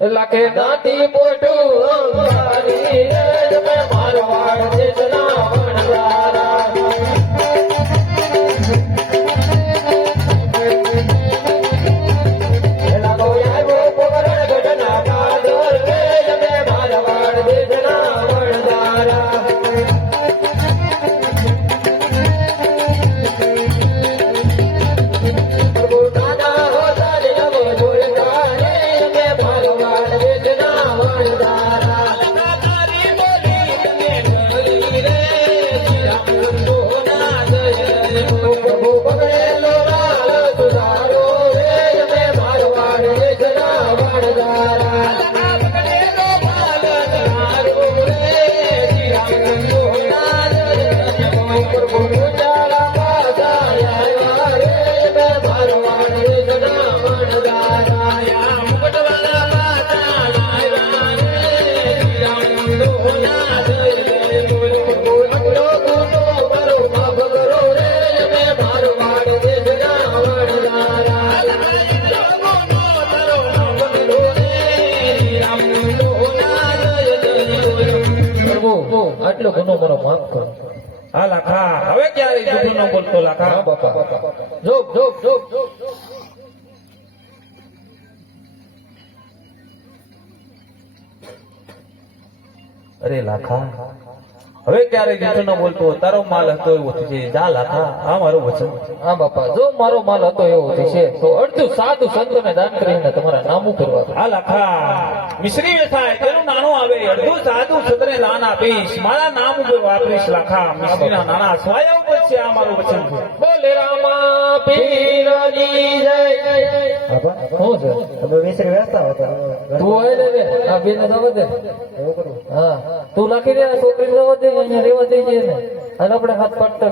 લાખે દાંતી પોટું મારી રે મારવાડ દેશના વણજારા આટલો ગુનો મારો માફ કરો. હા લાખા, હવે ક્યારે જુઠ્ઠું ન બોલતો લાખા. હા બાપા જો અરે લાખા, હવે ક્યારે જુઠ્ઠું ન બોલતો. તારો માલ હતો એવો થશે. જા લાખા, આ મારું વચન. હા બાપા, જો મારો માલ હતો એવો થશે તો અડધું સાધુ સંતોને દાન કરીને તમારા નામ ઉપર વાપરો. હા લાખા, મિશ્રી વેચાય તેનું નાણું આવે, અડધું સાધુ સતને દાન આપીશ, મારા નામ ઉપર વાપરીશ લાખા. મિશ્રીના નાણા સ્વયં ઉપર છે, આ મારું વચન છે. બોલે રામા પીરની જય. શું છે તમે મિશ્રી વેચતા હતા? તું હોય લે આ બેન જવા દે. એવું કરું. હા તું નાખી દે, છોકરી જવા દે, અહીંયા રેવા દે ને. અને આપણે હાથ પાડતા